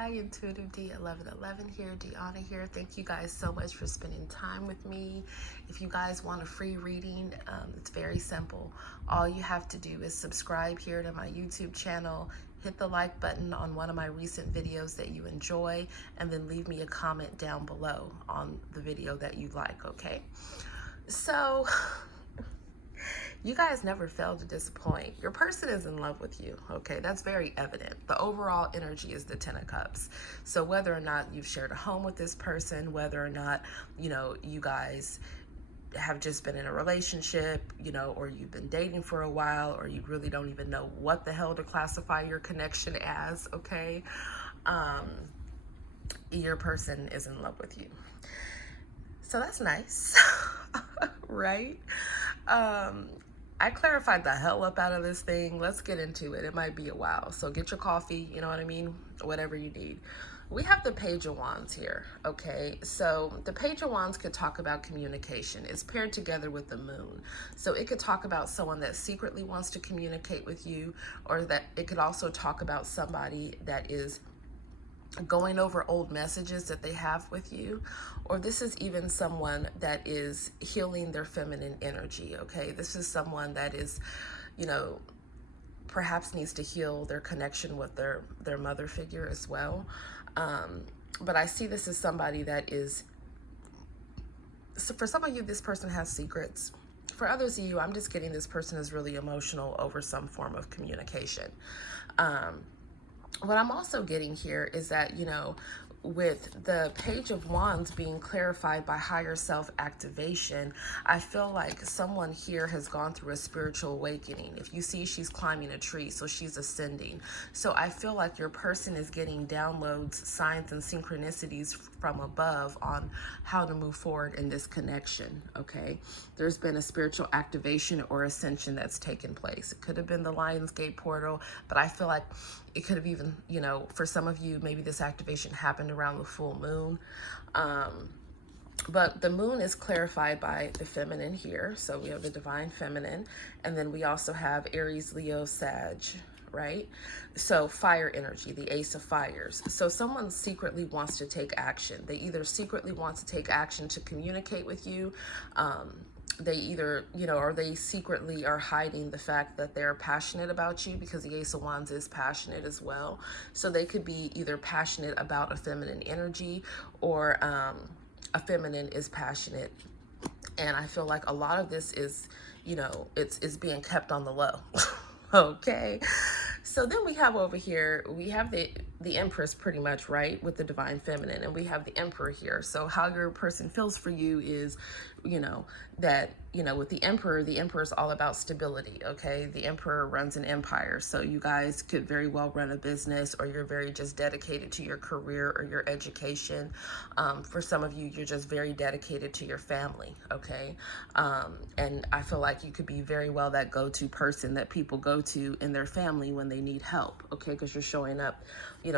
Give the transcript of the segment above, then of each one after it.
Hi, Intuitive D 1111 here, Deanna here. Thank you guys so much for spending time with me. If you guys want a free reading, it's very simple. All you have to do is subscribe here to my YouTube channel, hit the like button on one of my recent videos that you enjoy, and then leave me a comment down below on the video that you like, okay? So, you guys never fail to disappoint. Your person is in love with you, okay? That's very evident. The overall energy is the Ten of Cups. So whether or not you've shared a home with this person, whether or not, you guys have just been in a relationship, or you've been dating for a while, or you really don't even know what the hell to classify your connection as, okay? Your person is in love with you. So that's nice, right? I clarified the hell up out of this thing. Let's get into it. It might be a while. So get your coffee, you know what I mean? Whatever you need. We have the Page of Wands here, okay? So the Page of Wands could talk about communication. It's paired together with the Moon. So it could talk about someone that secretly wants to communicate with you, or that it could also talk about somebody that is going over old messages that they have with you, or this is even someone that is healing their feminine energy, okay? This is someone that is, perhaps needs to heal their connection with their mother figure as well. But I see this as somebody that is, so for some of you, this person has secrets. For others of you, I'm just getting this person is really emotional over some form of communication. What I'm also getting here is that, with the Page of Wands being clarified by higher self activation, I feel like someone here has gone through a spiritual awakening. If you see, she's climbing a tree, so she's ascending. So I feel like your person is getting downloads, signs, and synchronicities from above on how to move forward in this connection, okay? There's been a spiritual activation or ascension that's taken place. It could have been the Lionsgate portal, but I feel like it could have even, for some of you, maybe this activation happened around the full moon. But the moon is clarified by the feminine here. So we have the divine feminine, and then we also have Aries, Leo, Sag, right? So fire energy, the Ace of Fires. So someone secretly wants to take action. They either secretly want to take action to communicate with you. They either, or they secretly are hiding the fact that they're passionate about you, because the Ace of Wands is passionate as well. So they could be either passionate about a feminine energy, or a feminine is passionate. And I feel like a lot of this is, it's being kept on the low. Okay. So then we have over here, we have the Empress pretty much, right, with the divine feminine, and we have the Emperor here. So how your person feels for you is, that, with the Emperor is all about stability, okay? The Emperor runs an empire, so you guys could very well run a business, or you're very just dedicated to your career or your education. For some of you, you're just very dedicated to your family, okay? And I feel like you could be very well that go-to person that people go to in their family when they need help, okay? Because you're showing up,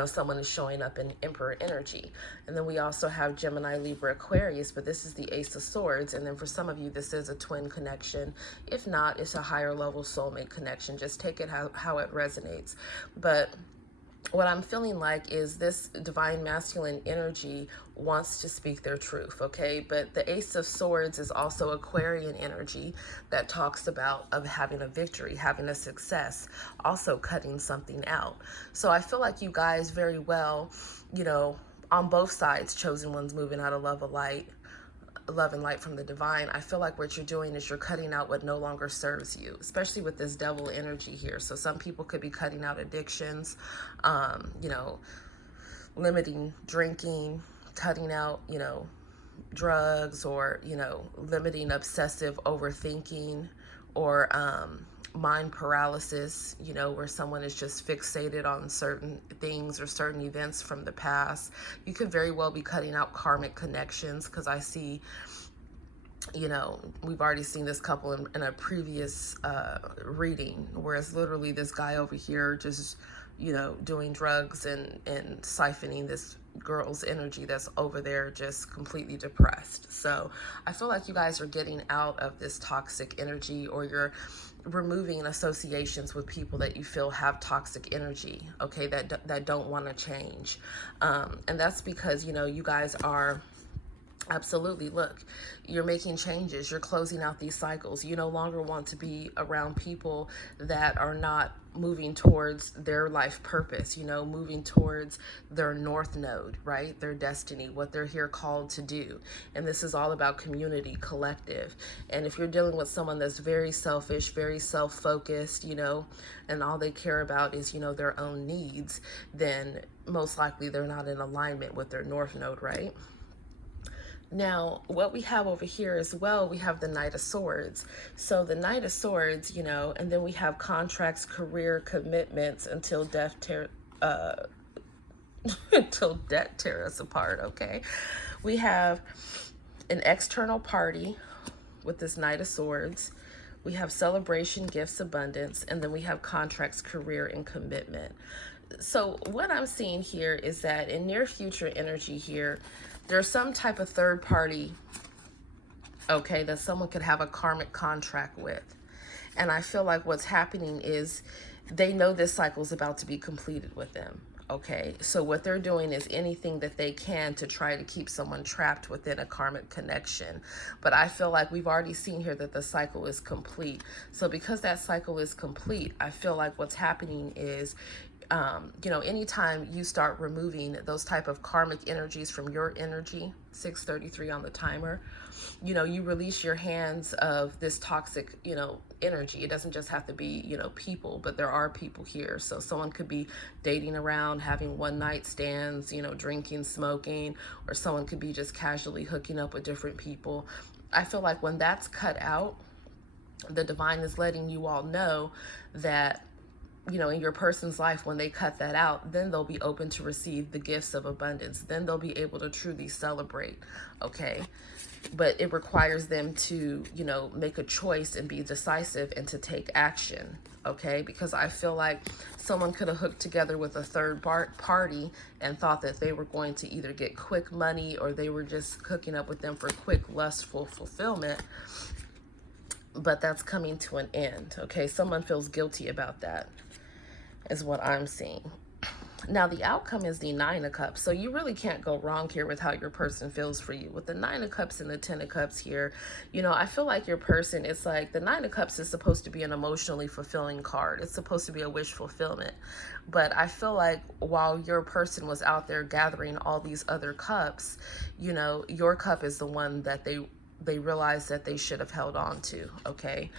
someone is showing up in Emperor energy. And then we also have Gemini, Libra, Aquarius, but this is the Ace of Swords. And then for some of you, this is a twin connection. If not, it's a higher level soulmate connection. Just take it how it resonates. But what I'm feeling like is this divine masculine energy wants to speak their truth, okay? But the Ace of Swords is also Aquarian energy that talks about of having a victory, having a success, also cutting something out. So I feel like you guys very well, on both sides, chosen ones moving out of love and light from the divine. I feel like what you're doing is you're cutting out what no longer serves you, especially with this devil energy here. So some people could be cutting out addictions, limiting drinking, cutting out, drugs, or, limiting obsessive overthinking, or mind paralysis, where someone is just fixated on certain things or certain events from the past. You could very well be cutting out karmic connections, because I see, we've already seen this couple in a previous reading, where it's literally this guy over here just, you know, doing drugs and siphoning this girl's energy that's over there just completely depressed. So I feel like you guys are getting out of this toxic energy, or you're removing associations with people that you feel have toxic energy, okay, that don't want to change. And that's because, you know, you guys are absolutely, look, you're making changes, you're closing out these cycles. You no longer want to be around people that are not moving towards their life purpose, you know, moving towards their north node, right? Their destiny, what they're here called to do. And this is all about community, collective. And if you're dealing with someone that's very selfish, very self-focused, you know, and all they care about is, you know, their own needs, then most likely they're not in alignment with their north node, right? Now, what we have over here as well, we have the Knight of Swords. So the Knight of Swords, you know, and then we have contracts, career, commitments until death until debt tear us apart, okay? We have an external party with this Knight of Swords. We have celebration, gifts, abundance, and then we have contracts, career, and commitment. So what I'm seeing here is that in near future energy here, there's some type of third party, okay, that someone could have a karmic contract with. And I feel like what's happening is they know this cycle is about to be completed with them, okay? So what they're doing is anything that they can to try to keep someone trapped within a karmic connection. But I feel like we've already seen here that the cycle is complete. So because that cycle is complete, I feel like what's happening is, you know, anytime you start removing those type of karmic energies from your energy, 6:33 on the timer, you know, you release your hands of this toxic, you know, energy. It doesn't just have to be, you know, people, but there are people here. So someone could be dating around, having one night stands, you know, drinking, smoking, or someone could be just casually hooking up with different people. I feel like when that's cut out, the divine is letting you all know that, you know, in your person's life, when they cut that out, then they'll be open to receive the gifts of abundance. Then they'll be able to truly celebrate, okay? But it requires them to, you know, make a choice and be decisive and to take action, okay? Because I feel like someone could have hooked together with a third party and thought that they were going to either get quick money, or they were just hooking up with them for quick, lustful fulfillment. But that's coming to an end, okay? Someone feels guilty about that, is what I'm seeing. Now, the outcome is the Nine of Cups. So you really can't go wrong here with how your person feels for you. With the Nine of Cups and the Ten of Cups here, you know, I feel like your person, it's like the Nine of Cups is supposed to be an emotionally fulfilling card. It's supposed to be a wish fulfillment. But I feel like while your person was out there gathering all these other cups, you know, your cup is the one that they realized that they should have held on to, okay?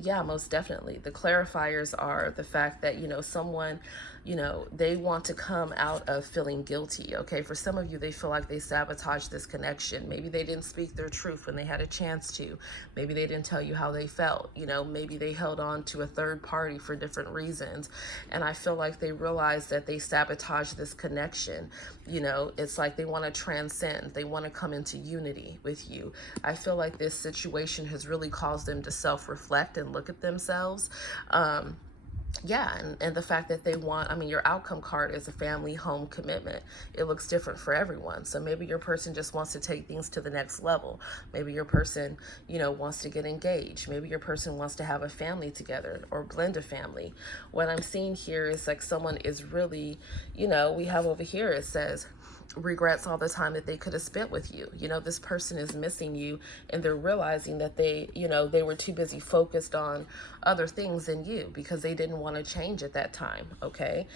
Yeah, most definitely. The clarifiers are the fact that, you know, someone, you know, they want to come out of feeling guilty, okay? For some of you, they feel like they sabotaged this connection. Maybe they didn't speak their truth when they had a chance to. Maybe they didn't tell you how they felt. You know, maybe they held on to a third party for different reasons. And I feel like they realized that they sabotaged this connection. You know, it's like they want to transcend. They want to come into unity with you. I feel like this situation has really caused them to self-reflect and look at themselves. Yeah, and the fact that they want, I mean, your outcome card is a family, home, commitment. It looks different for everyone. So maybe your person just wants to take things to the next level. Maybe your person, you know, wants to get engaged. Maybe your person wants to have a family together or blend a family. What I'm seeing here is like someone is really, you know, we have over here, it says, regrets all the time that they could have spent with you. You know, this person is missing you, and they're realizing that they, you know, they were too busy focused on other things than you because they didn't want to change at that time, okay?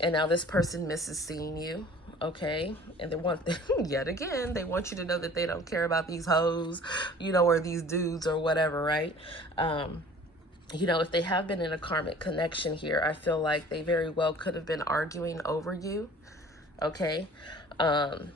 And now this person misses seeing you, okay? And they want, yet again, they want you to know that they don't care about these hoes, you know, or these dudes or whatever, right? You know, if they have been in a karmic connection here, I feel like they very well could have been arguing over you, okay? And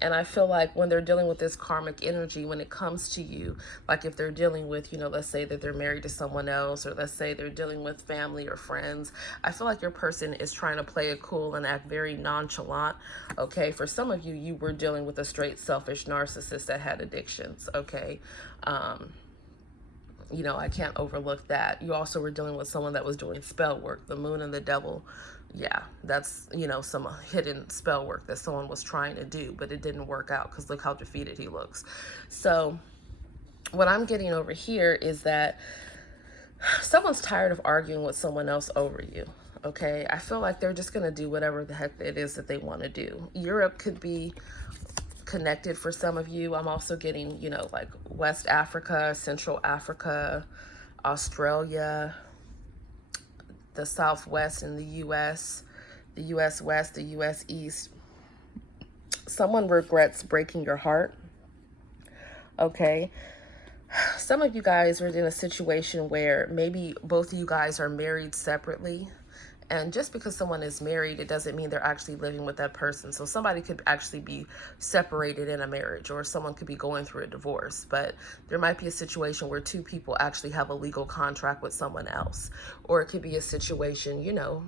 I feel like when they're dealing with this karmic energy, when it comes to you, like if they're dealing with, you know, let's say that they're married to someone else, or let's say they're dealing with family or friends, I feel like your person is trying to play it cool and act very nonchalant, okay? For some of you, you were dealing with a straight selfish narcissist that had addictions, okay? You know, I can't overlook that. You also were dealing with someone that was doing spell work, the moon and the devil. Yeah, that's, you know, some hidden spell work that someone was trying to do, but it didn't work out because look how defeated he looks. So what I'm getting over here is that someone's tired of arguing with someone else over you. Okay, I feel like they're just going to do whatever the heck it is that they want to do. Europe could be connected for some of you. I'm also getting, you know, like West Africa, Central Africa, Australia, the Southwest in the US, the US West, the US East. Someone regrets breaking your heart. Okay. Some of you guys are in a situation where maybe both of you guys are married separately. And just because someone is married, it doesn't mean they're actually living with that person. So somebody could actually be separated in a marriage, or someone could be going through a divorce. But there might be a situation where two people actually have a legal contract with someone else. Or it could be a situation, you know,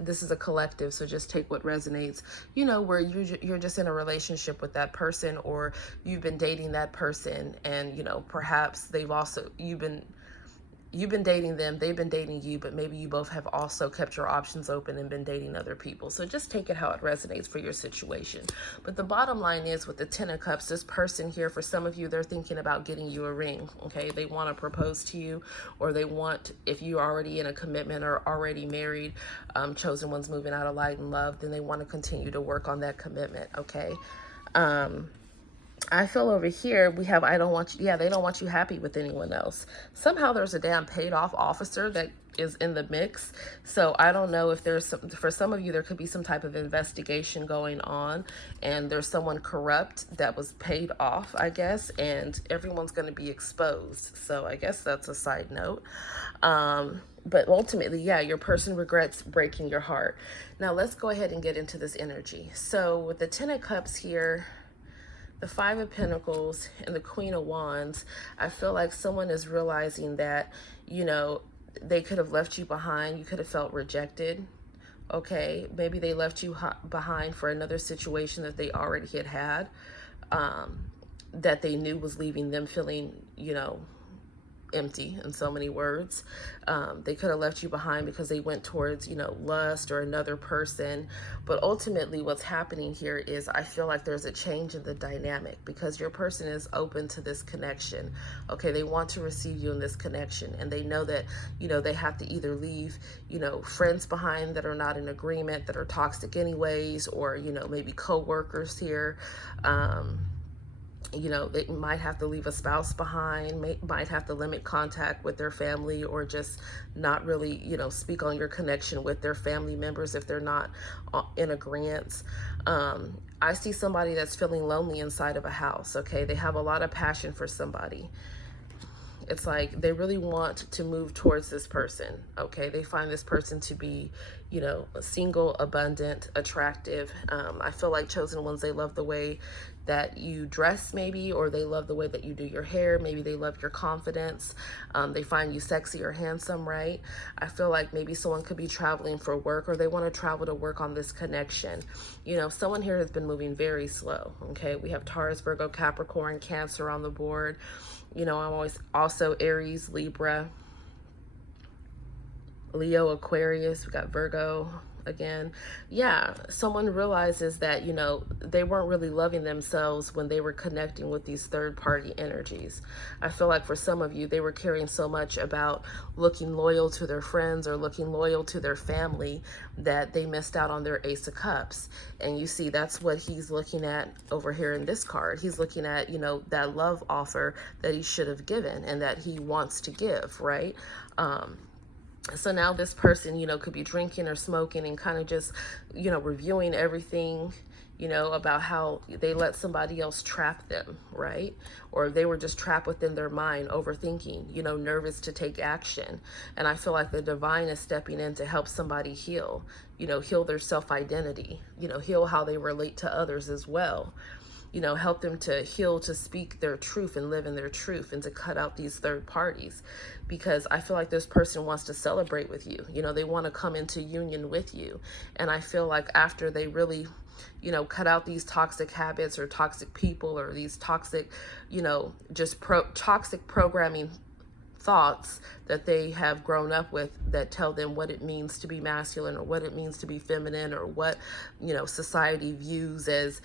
this is a collective, so just take what resonates, you know, where you're just in a relationship with that person, or you've been dating that person, and, you know, perhaps you've been dating them, they've been dating you, but maybe you both have also kept your options open and been dating other people. So just take it how it resonates for your situation. But the bottom line is, with the Ten of Cups, this person here, for some of you, they're thinking about getting you a ring. Okay, they want to propose to you, or they want, if you're already in a commitment or already married, chosen one's moving out of light and love, then they want to continue to work on that commitment. Okay. I feel over here we have, I don't want you, yeah, they don't want you happy with anyone else. Somehow there's a damn paid off officer that is in the mix. So I don't know if there's some, for some of you, there could be some type of investigation going on, and there's someone corrupt that was paid off, I guess, and everyone's going to be exposed. So I guess that's a side note. But ultimately, yeah, your person regrets breaking your heart. Now let's go ahead and get into this energy. So with the Ten of Cups here, the Five of Pentacles, and the Queen of Wands, I feel like someone is realizing that, you know, they could have left you behind. You could have felt rejected. Okay, maybe they left you behind for another situation that they already had, that they knew was leaving them feeling, you know, empty, in so many words. They could have left you behind because they went towards, you know, lust or another person. But ultimately what's happening here is, I feel like there's a change in the dynamic, because your person is open to this connection. Okay, they want to receive you in this connection, and they know that, you know, they have to either leave, you know, friends behind that are not in agreement, that are toxic anyways, or, you know, maybe co-workers here. You know, they might have to leave a spouse behind, might have to limit contact with their family, or just not really, you know, speak on your connection with their family members if they're not in agreement. I see somebody that's feeling lonely inside of a house. Okay, they have a lot of passion for somebody. It's like they really want to move towards this person. Okay, they find this person to be, you know, single, abundant, attractive. I feel like chosen ones, they love the way that you dress, maybe, or they love the way that you do your hair. Maybe they love your confidence. They find you sexy or handsome, right? I feel like maybe someone could be traveling for work, or they want to travel to work on this connection. You know, someone here has been moving very slow. Okay, we have Taurus, Virgo, Capricorn, Cancer on the board. You know, I'm always also Aries, Libra, Leo, Aquarius. We got Virgo again. Yeah, someone realizes that, you know, they weren't really loving themselves when they were connecting with these third-party energies. I feel like for some of you, they were caring so much about looking loyal to their friends or looking loyal to their family that they missed out on their Ace of Cups. And you see, that's what he's looking at over here in this card. He's looking at, you know, that love offer that he should have given and that he wants to give, right? So now this person, you know, could be drinking or smoking and kind of just, you know, reviewing everything, you know, about how they let somebody else trap them, right? Or they were just trapped within their mind, overthinking, you know, nervous to take action. And I feel like the divine is stepping in to help somebody heal, you know, heal their self-identity, you know, heal how they relate to others as well. You know, help them to heal, to speak their truth and live in their truth, and to cut out these third parties. Because I feel like this person wants to celebrate with you. You know, they want to come into union with you. And I feel like after they really, you know, cut out these toxic habits or toxic people or these toxic, you know, just toxic programming thoughts that they have grown up with that tell them what it means to be masculine or what it means to be feminine or what, society views as,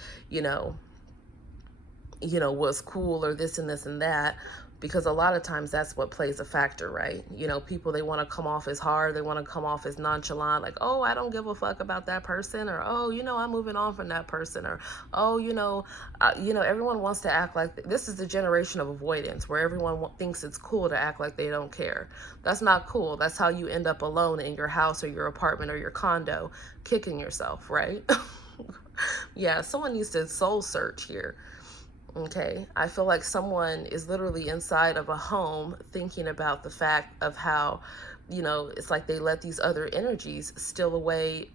was cool or this and this and that. Because a lot of times that's what plays a factor, right? People, they want to come off as hard. They want to come off as nonchalant, like, oh, I don't give a fuck about that person, or, oh, I'm moving on from that person, or, oh, everyone wants to act like this is the generation of avoidance where everyone thinks it's cool to act like they don't care. That's not cool. That's how you end up alone in your house or your apartment or your condo, kicking yourself, right? Yeah, someone needs to soul search here. Okay, I feel like someone is literally inside of a home thinking about the fact of how, it's like they let these other energies steal away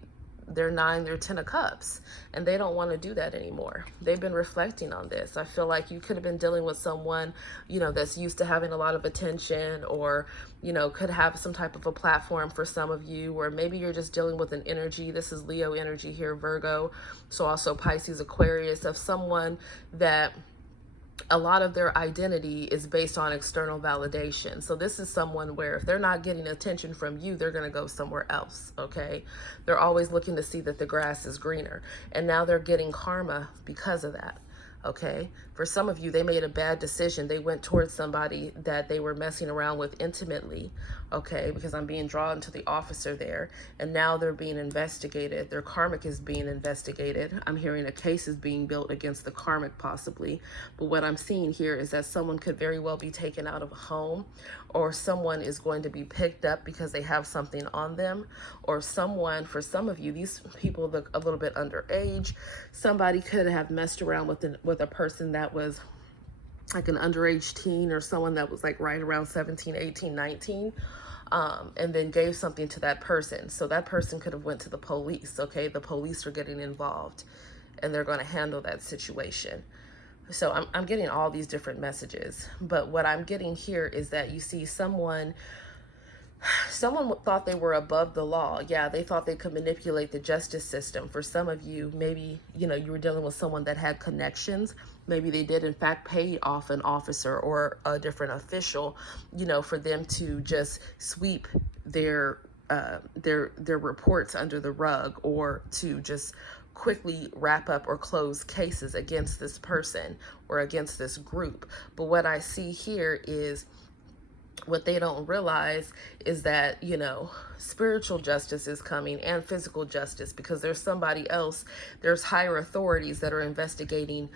their 9, their 10 of cups, and they don't want to do that anymore. They've been reflecting on this. I feel like you could have been dealing with someone, that's used to having a lot of attention, or, could have some type of a platform for some of you, or maybe you're just dealing with an energy. This is Leo energy here, Virgo, so also Pisces, Aquarius, of someone that a lot of their identity is based on external validation. So this is someone where if they're not getting attention from you, they're going to go somewhere else, okay? They're always looking to see that the grass is greener. And now they're getting karma because of that, okay? For some of you, they made a bad decision. They went towards somebody that they were messing around with intimately, okay? Because I'm being drawn to the officer there. And now they're being investigated. Their karmic is being investigated. I'm hearing a case is being built against the karmic possibly. But what I'm seeing here is that someone could very well be taken out of a home, or someone is going to be picked up because they have something on them, or someone, for some of you, these people look a little bit underage. Somebody could have messed around with a person that was like an underage teen, or someone that was like right around 17, 18, 19, and then gave something to that person. So that person could have went to the police, okay? The police are getting involved, and they're going to handle that situation. So I'm getting all these different messages, but what I'm getting here is that you see someone thought they were above the law. Yeah, they thought they could manipulate the justice system. For some of you, maybe, you were dealing with someone that had connections. Maybe they did, in fact, pay off an officer or a different official, for them to just sweep their reports under the rug, or to just quickly wrap up or close cases against this person or against this group. But what I see here is, what they don't realize is that, spiritual justice is coming, and physical justice, because there's somebody else, there's higher authorities that are investigating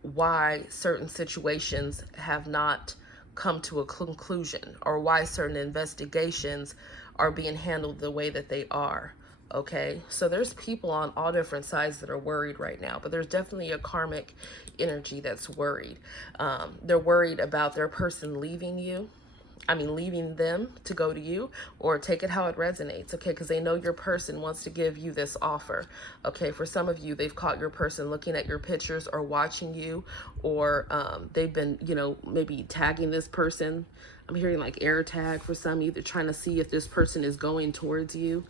why certain situations have not come to a conclusion, or why certain investigations are being handled the way that they are. Okay, so there's people on all different sides that are worried right now, but there's definitely a karmic energy that's worried. They're worried about their person leaving them to go to you, or take it how it resonates, okay? Because they know your person wants to give you this offer, okay? For some of you, they've caught your person looking at your pictures or watching you, or they've been, maybe tagging this person. I'm hearing like air tag for some of you. They're trying to see if this person is going towards you.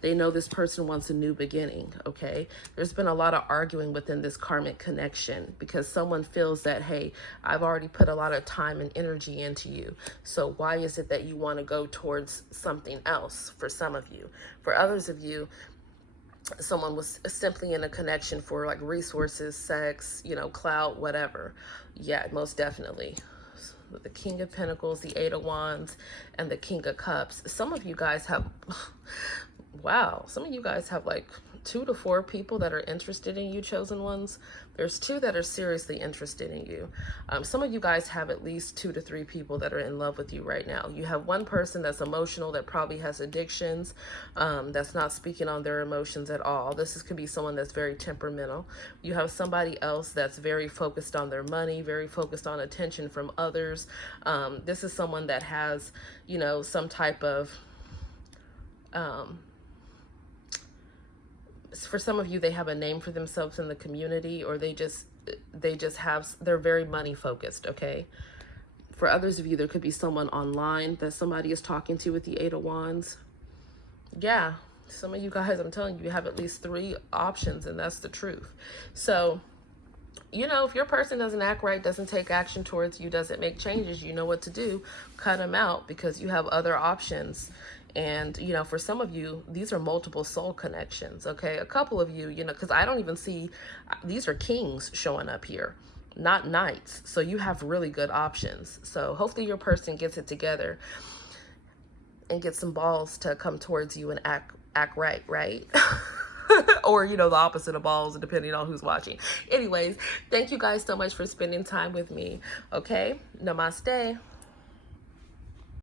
They know this person wants a new beginning, okay? There's been a lot of arguing within this karmic connection, because someone feels that, hey, I've already put a lot of time and energy into you. So why is it that you want to go towards something else? For some of you. For others of you, someone was simply in a connection for like resources, sex, clout, whatever. Yeah, most definitely. With the King of Pentacles, the Eight of Wands, and the King of Cups. Some of you guys have... Wow, some of you guys have like 2 to 4 people that are interested in you, chosen ones. There's 2 that are seriously interested in you. Some of you guys have at least 2 to 3 people that are in love with you right now. You have one person that's emotional, that probably has addictions, that's not speaking on their emotions at all. This could be someone that's very temperamental. You have somebody else that's very focused on their money, very focused on attention from others. This is someone that has, some type of... for some of you, they have a name for themselves in the community, or they're very money focused, okay? For others of you, there could be someone online that somebody is talking to with the Eight of Wands. Yeah, some of you guys, I'm telling you, you have at least 3 options, and that's the truth. So you know, if your person doesn't act right, doesn't take action towards you, doesn't make changes, you know what to do. Cut them out, because you have other options. And, you know, for some of you, these are multiple soul connections, okay? A couple of you, you know, because I don't even see, these are kings showing up here, not knights. So you have really good options. So hopefully your person gets it together and gets some balls to come towards you and act right, right? Or, you know, the opposite of balls, depending on who's watching. Anyways, thank you guys so much for spending time with me. Okay, namaste.